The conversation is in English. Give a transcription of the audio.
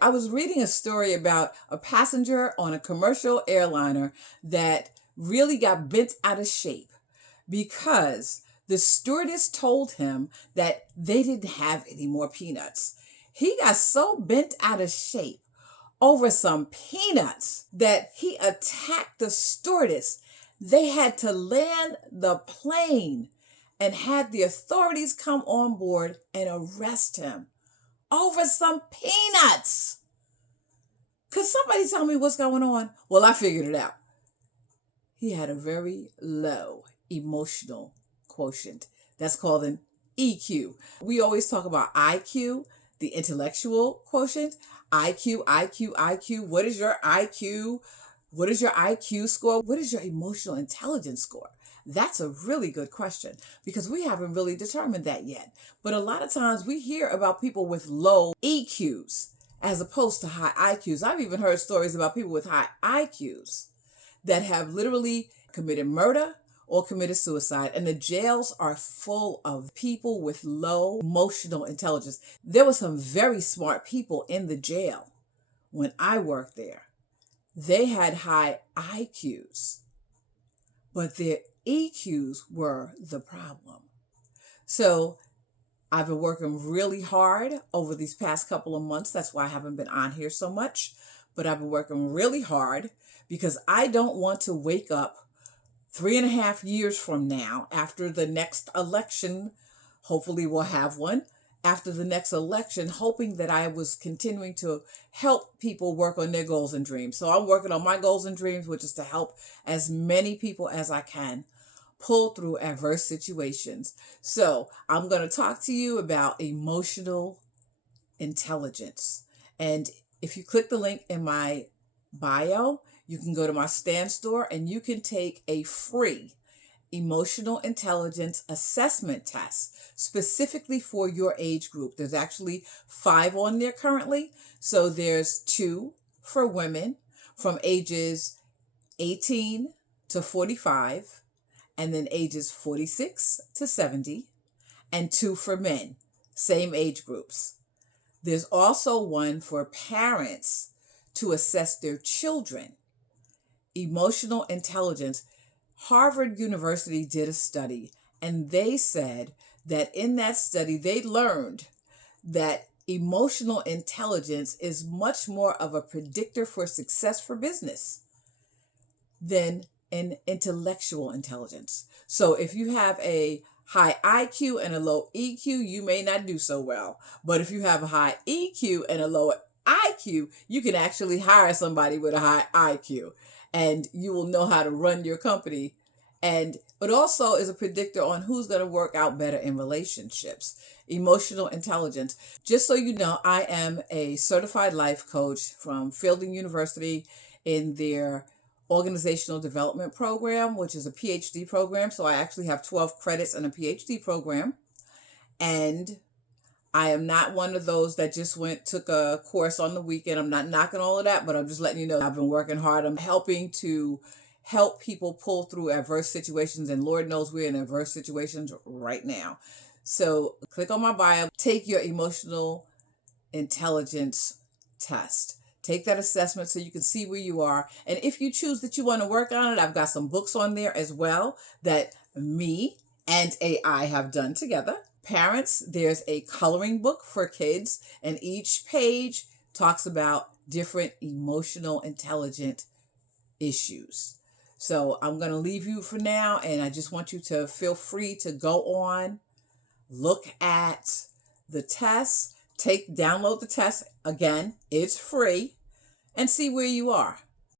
I was reading a story about a passenger on a commercial airliner that really got bent out of shape because the stewardess told him that they didn't have any more peanuts. He got so bent out of shape over some peanuts that he attacked the stewardess. They had to land the plane and had the authorities come on board and arrest him over some peanuts. Could somebody tell me what's going on? Well, I figured it out. He had a very low emotional quotient. That's called an EQ. We always talk about IQ, the intellectual quotient. IQ, IQ, IQ. What is your IQ? What is your IQ score? What is your emotional intelligence score? That's a really good question because we haven't really determined that yet. But a lot of times we hear about people with low EQs as opposed to high IQs. I've even heard stories about people with high IQs that have literally committed murder or committed suicide. And the jails are full of people with low emotional intelligence. There were some very smart people in the jail when I worked there. They had high IQs, but their EQs were the problem. So I've been working really hard over these past couple of months. That's why I haven't been on here so much. But I've been working really hard because I don't want to wake up 3.5 years from now after the next election. Hopefully we'll have one. After the next election, hoping that I was continuing to help people work on their goals and dreams. So I'm working on my goals and dreams, which is to help as many people as I can pull through adverse situations. So I'm going to talk to you about emotional intelligence. And if you click the link in my bio, you can go to my Stand store and you can take a free emotional intelligence assessment test specifically for your age group. There's actually 5 on there currently. So there's 2 for women from ages 18 to 45, and then ages 46 to 70, and 2 for men, same age groups. There's also one for parents to assess their children. Emotional intelligence. Harvard University did a study, and they said that in that study, they learned that emotional intelligence is much more of a predictor for success for business than an intellectual intelligence. So if you have a high IQ and a low EQ, you may not do so well. But if you have a high EQ and a low IQ, you can actually hire somebody with a high IQ and you will know how to run your company. And it also is a predictor on who's going to work out better in relationships. Emotional intelligence. Just so you know, I am a certified life coach from Fielding University in their organizational development program, which is a PhD program. So I actually have 12 credits in a PhD program. And I am not one of those that just took a course on the weekend. I'm not knocking all of that, but I'm just letting you know I've been working hard. I'm helping to help people pull through adverse situations. And Lord knows we're in adverse situations right now. So click on my bio, take your emotional intelligence test. Take that assessment so you can see where you are. And if you choose that you want to work on it, I've got some books on there as well that me and AI have done together. Parents, there's a coloring book for kids, and each page talks about different emotional intelligent issues. So I'm going to leave you for now, and I just want you to feel free to go on, look at the test, download the test. Again, it's free, and see where you are.